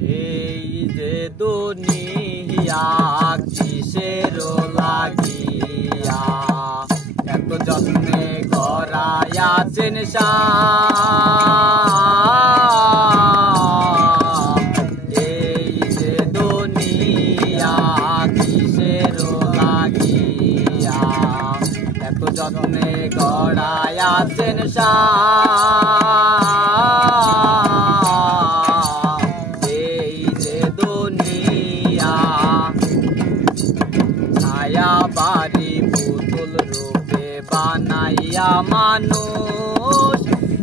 এই যে দুনিয়া কিসের লাগিয়া এত যত্নে গড়াইয়াছেন এই যে দুনিয়া কিসের লাগিয়া এত যত্নে গড়াইয়াছেন বাড়ি পুতুল রূপে বানাইয়া মানুষ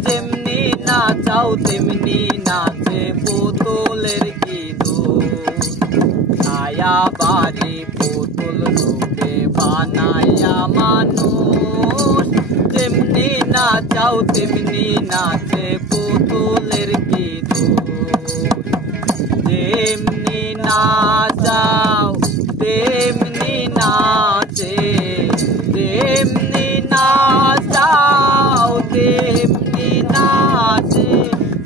যেমনি নাচাও তেমনি নাচে পুতুলের কি দোষ ছায়া বাড়ি পুতুল রূপে বানাইয়া মানুষ যেমনি নাচাও তেমনি নাচে পুতুলের কি দোষ যেমনি নাচাও তেমনি নাচে তেমনি নাচাও তেমনি নাচে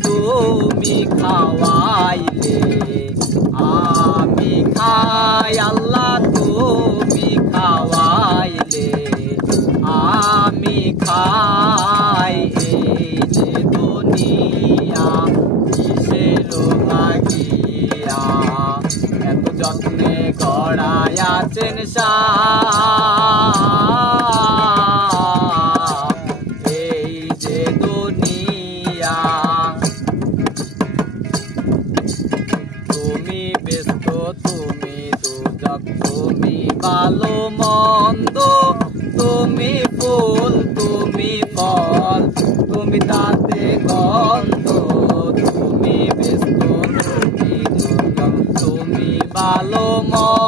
তুমি খাওয়াইলে আমি খাই আল্লাহ তুমি খাওয়াইলে আমি খাই এই যে দুনিয়া কিসের লাগিয়া এত যত্নে গড়াইয়াছেন এই যে দুনিয়া তুমি ব্যস্ত তুমি দুজক তুমি ভালো মন্দ তুমি ফুল তুমি ফল তুমি তাতে গন্ধ তুমি ব্যস্ত তুমি দুজক তুমি ভালো মন্দ